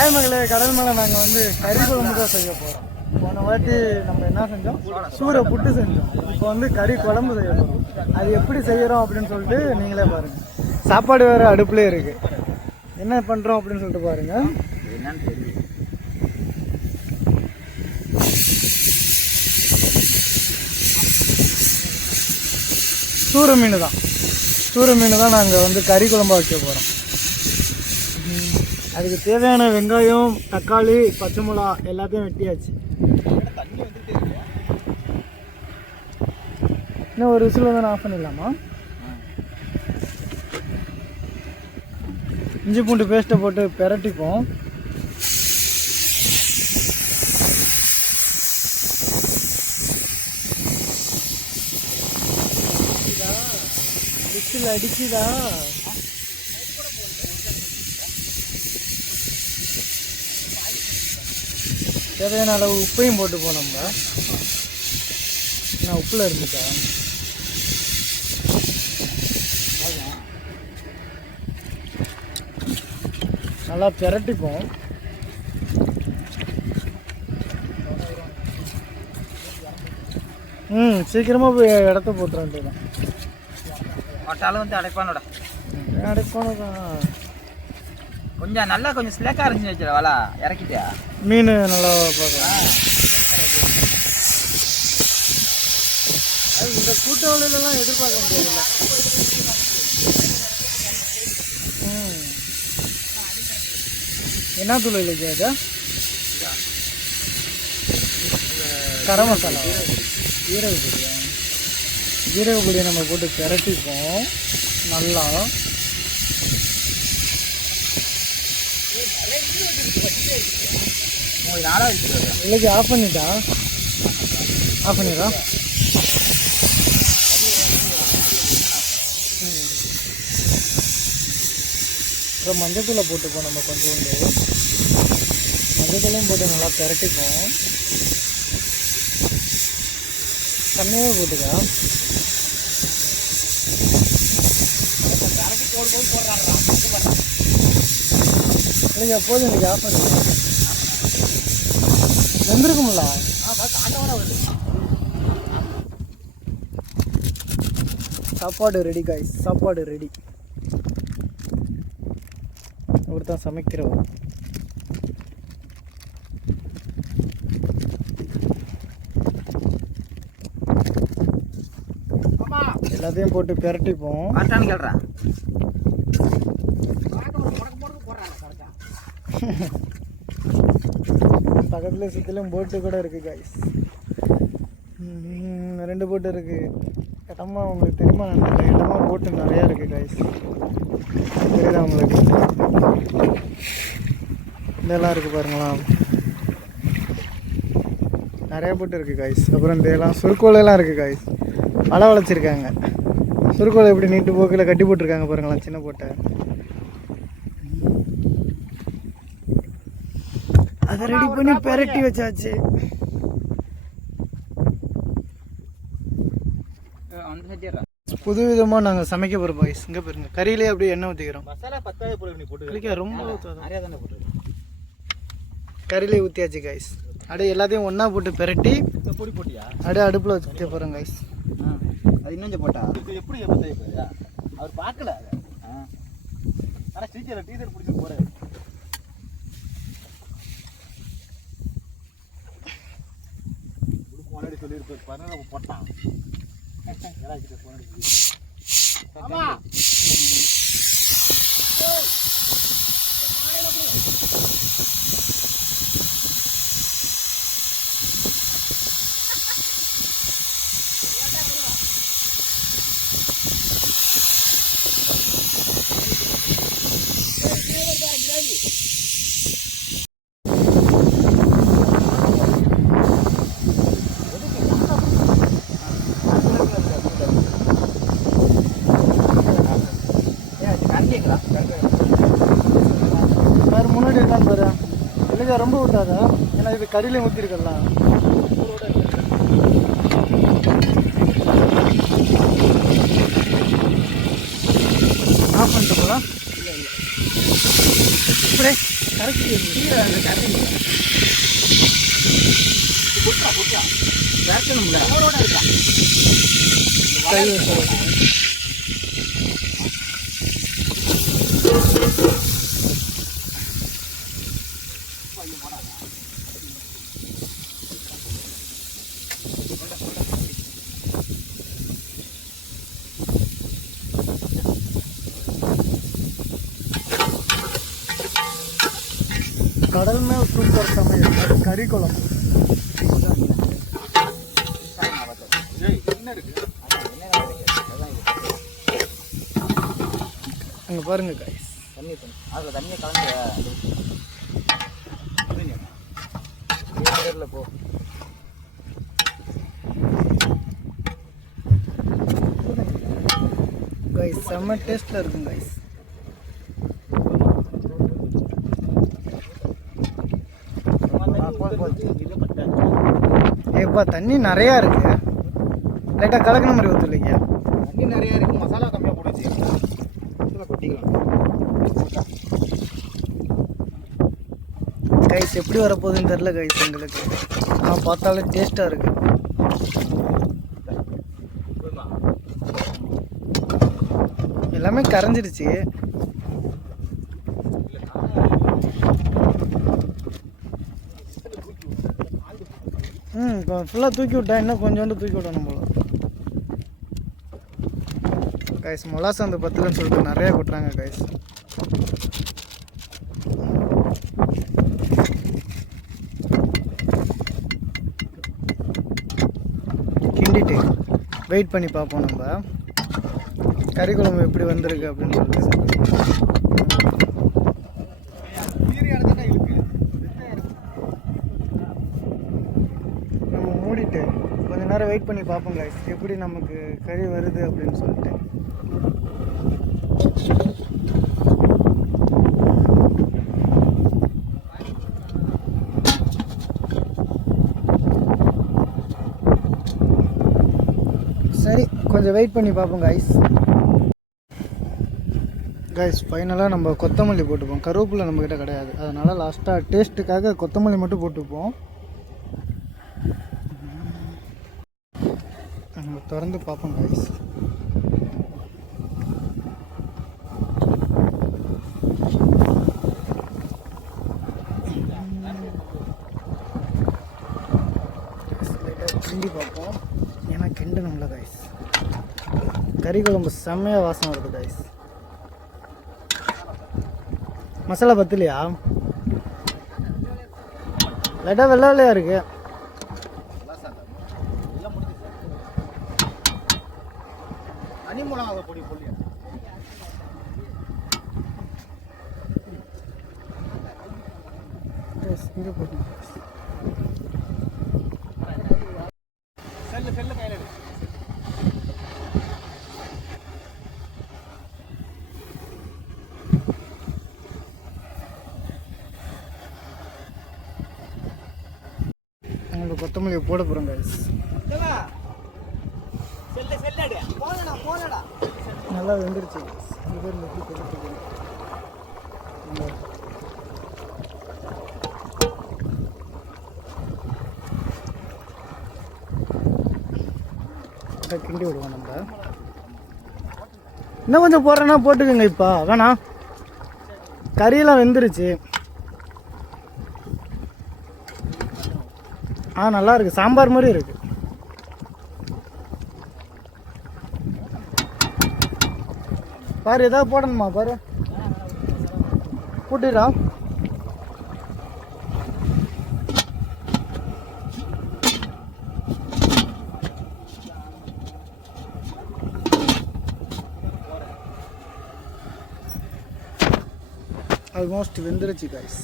Hi மகளே, கடல் மேலே நாங்கள் வந்து கறி குழம்பு தான் செய்ய போகிறோம். போன வாட்டி நம்ம என்ன செஞ்சோம், சூரை புட்டு செஞ்சோம். இப்போ வந்து கறி குழம்பு செய்ய போகிறோம். அது எப்படி செய்கிறோம் அப்படின்னு சொல்லிட்டு நீங்களே பாருங்கள். சாப்பாடு வேறு அடுப்புலேயே இருக்குது. என்ன பண்ணுறோம் அப்படின்னு சொல்லிட்டு பாருங்கள். என்னன்னு தெரியும். சூரை மீன் தான் நாங்கள் வந்து கறி குழம்பா வைக்க போகிறோம். அதுக்கு தேவையான வெங்காயம், தக்காளி, பச்சை மிளகா எல்லாத்தையும் வெட்டியாச்சு. இன்னும் ஒரு விசில் வந்து ஆஃப் பண்ணிடலாமா? இஞ்சி பூண்டு பேஸ்ட்டை போட்டு பெரட்டிப்போம். விசில் அடிச்சுதா? தேவையான அளவு உப்பையும் போட்டுப்போம். நம்ம நான் உப்பில் இருந்துட்டா நல்லா பெரட்டிப்போம். சீக்கிரமாக போய் இடத்த போட்டுற வேண்டியதான். வந்து அடைப்பானோட அடைப்பானதான். கொஞ்சம் ஸ்லேக்காக இருந்துச்சு வச்சுரு. வலை இறக்கிட்டியா? மீன் நல்லா பார்க்கலாம். அது இந்த கூட்ட வலையிலலாம் எதிர்பார்க்க முடியாதுல்ல. என்ன தூள் இல்லைங்க அது? கரம் மசாலா, ஜீரக பொடியை நம்ம போட்டு பெரட்டிப்போம் நல்லா. இல்லைக்கு ஆஃப் பண்ணிட்டா? ஆஃப் பண்ணிடா. அப்புறம் மஞ்சத்தூளை போட்டுப்போம். நம்ம கொஞ்சோண்டு மஞ்சத்தூளையும் போட்டு நல்லா பெரட்டிப்போம். கம்மியாகவே போட்டுக்கா. இல்லைங்க போதும், இன்னைக்கு ஆஃப் பண்ணிக்கலாம். வந்துருக்கும்ல? சாப்பாடு ரெடி காய்ஸ், சாப்பாடு ரெடி. அவர் தான் சமைக்கிறவர். எல்லாத்தையும் போட்டு பெரட்டிப்போம். பக்கத்துல சுற்றிலும் போட்டு கூட இருக்குது காய்ஸ். 2 போட்டு இருக்குது. இடமா உங்களுக்கு தெரியுமா? இடமா போட்டு நிறையா இருக்குது காய்ஸ். தெரியுதா உங்களுக்கு? இதெல்லாம் இருக்குது பாருங்களா, நிறையா போட்டு இருக்குது காய்ஸ். அப்புறம் இதெல்லாம் சுருக்கோலையெல்லாம் இருக்குது காய்ஸ். வலை வளைச்சிருக்காங்க. சுருக்கோலை எப்படி நீட்டு போக்கில் கட்டி போட்டிருக்காங்க பாருங்களா, சின்ன போட்டை. அதை ரெடி பண்ணி பெரட்டி வச்சாச்சு. புது விதமாக நாங்கள் சமைக்க போகிறோம் பாய்ஸ். இங்கே பாருங்க, கறியிலே அப்படியே எண்ணெய் ஊற்றிக்கிறோம். ரொம்ப கறியிலே ஊற்றியாச்சு காய்ஸ். அப்படியே எல்லாத்தையும் ஒன்றா போட்டு பெரட்டி பொடி போட்டியா அப்படியே அடுப்பில் வச்சுக்க போகிறோம் காய்ஸ். அது இன்னும் போட்டா எப்படி அவர் பார்க்கல. ஆனால் சீக்கிரம் டீசர் பிடிச்சி போகிறேன். முன்னாடி சொல்லியிருப்பார் பாருங்க, போட்டான். முன்னாடி இருக்கான்னு பாரு. இல்லைங்க ரொம்ப விட்டாதா, ஏன்னா இது கறியிலே ஊற்றிருக்கலாம். ஆஃப் பண்ணிட்டு போகலாம். இப்படி கரெக்ட் கீரை அந்த கரண்டி புட்டா வேர்க்கணும்ல அவரோட இருக்கா கை வச்சு கடல் மேல் சூப்பர் சமையல் அது கறி குழம்பு என்ன இருக்கு அங்கே பாருங்க கைஸ் தண்ணி அதில் தண்ணியை கலந்து போ கைஸ் செம்ம டேஸ்ட்டில் இருக்கும் கைஸ் ஏப்பா தண்ணி நிறையா இருக்கு லைட்டாக கலக்கின மாதிரி ஊற்றுலைங்க தண்ணி நிறையா இருக்கு மசாலா கம்மியாக போடுச்சு இதில் கொட்டிக்கலாம் கைஸ் எப்படி வரப்போகுதுன்னு தெரில கைஸ் எங்களுக்கு ஆனால் பார்த்தாலே டேஸ்ட்டாக இருக்கு எல்லாமே கரைஞ்சிடுச்சு இப்போ ஃபுல்லாக தூக்கி விட்டா இன்னும் கொஞ்சோண்டு தூக்கி விடணும் போல கைஸ் மொலாசம் அந்த பத்துலன்னு சொல்லிட்டு நிறையா கொட்டுறாங்க கைஸ் கிண்டிட்டு வெயிட் பண்ணி பார்ப்போம் நம்ம கறி குழம்பு எப்படி வந்திருக்கு அப்படின்னு சொல்லிட்டு நம்ம மூடிட்டு கொஞ்ச நேரம் வெயிட் பண்ணி பார்ப்போம் கைஸ் எப்படி நமக்கு கறி வருது அப்படின்னு சொல்லிட்டு சரி கொஞ்சம் வெயிட் பண்ணி பார்ப்போம் கைஸ் ஃபைனலாக நம்ம கொத்தமல்லி போட்டுப்போம் கருவேப்பிலை நம்மக்கிட்ட கிடையாது அதனால் லாஸ்ட்டாக டேஸ்ட்டுக்காக கொத்தமல்லி மட்டும் போட்டுப்போம் நம்ம திறந்து பார்ப்போம் கைஸ் கிண்டி பார்ப்போம் ஏன்னா கிண்டணும்ல கைஸ் கறி குழம்பு செம்மையாக வாசம் வருது கைஸ் மசாலா பத்தலையா லைட்டாக வெள்ளை வெள்ளையாக இருக்கு தனி மிளகா பொடி பொடியா இங்கே போட்டு செல்லு கையில் எடு நம்ம கொத்தமல்லியை போட போகிறோம் கைஸ் நல்லா வெந்துருச்சு இது பேர் எப்படி கொடுத்துருக்கு கிண்டி விடுவோம் நம்ம இன்னும் கொஞ்சம் போடுறேன்னா போட்டுக்கோங்க இப்போ வேணாம் கறியெல்லாம் வெந்துருச்சு நல்லா இருக்கு சாம்பார் மாதிரி இருக்கு பாரு ஏதாவது போடணுமா பாரு கூட்டிடா ஆல்மோஸ்ட் வெந்துருச்சு கைஸ்